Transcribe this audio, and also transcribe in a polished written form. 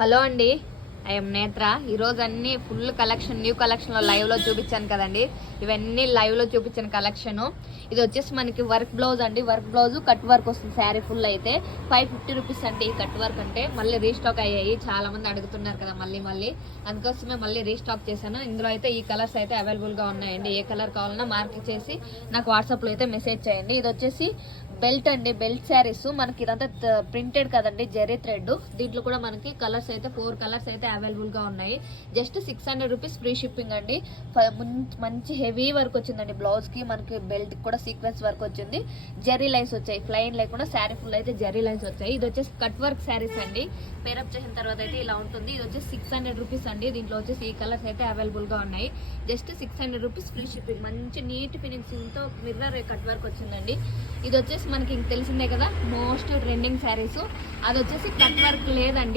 Hello అండి, I'm నేత్ర. ఈరోజు అన్ని ఫుల్ కలెక్షన్, న్యూ కలెక్షన్లో లైవ్లో చూపించాను కదండి. ఇవన్నీ లైవ్లో చూపించిన కలెక్షను. ఇది వచ్చేసి మనకి వర్క్ బ్లౌజ్ అండి. వర్క్ బ్లౌజ్ కట్ వర్క్ వస్తుంది. శారీ ఫుల్ అయితే 550 రూపీస్ అండి. ఈ కట్ వర్క్ అంటే మళ్ళీ రీస్టాక్ అయ్యాయి, చాలా మంది అడుగుతున్నారు కదా మళ్ళీ అందుకోసమే మళ్ళీ రీస్టాక్ చేశాను. ఇందులో అయితే ఈ కలర్స్ అయితే అవైలబుల్గా ఉన్నాయండి. ఏ కలర్ కావాలన్నా మార్క్ చేసి నాకు వాట్సాప్లో అయితే మెసేజ్ చేయండి. ఇది వచ్చేసి బెల్ట్ అండి, బెల్ట్ శారీస్. మనకి ఇదంతా ప్రింటెడ్ కదండి, జెరీ థ్రెడ్. దీంట్లో కూడా మనకి కలర్స్ అయితే 4 కలర్స్ అయితే అవైలబుల్ గా ఉన్నాయి. జస్ట్ 600 రూపీస్ ఫ్రీ షిప్పింగ్ అండి. మంచి హెవీ వర్క్ వచ్చిందండి బ్లౌజ్ కి. మనకి బెల్ట్ కూడా సీక్వెన్స్ వర్క్ వచ్చింది. జెరీ లైన్స్ వచ్చాయి, ప్లెయిన్ లేకుండా శారీ ఫుల్ అయితే జెరీ లైన్స్ వచ్చాయి. ఇది వచ్చేసి కట్ వర్క్ శారీస్ అండి. పేరప్ చేసిన తర్వాత అయితే ఇలా ఉంటుంది. ఇది వచ్చేసి 600 రూపీస్ అండి. దీంట్లో వచ్చేసి ఈ కలర్స్ అయితే అవైలబుల్ గా ఉన్నాయి. Just 600 rupees free shipping. మంచి నీట్ ఫినిషింగ్ తో మిర్రర్ కట్ వర్క్ వచ్చిందండి. ఇది వచ్చేసి మనకి ఇంక తెలిసిందే కదా, మోస్ట్ ట్రెండింగ్ శారీస్. అది వచ్చేసి కట్ వర్క్ లేదండి,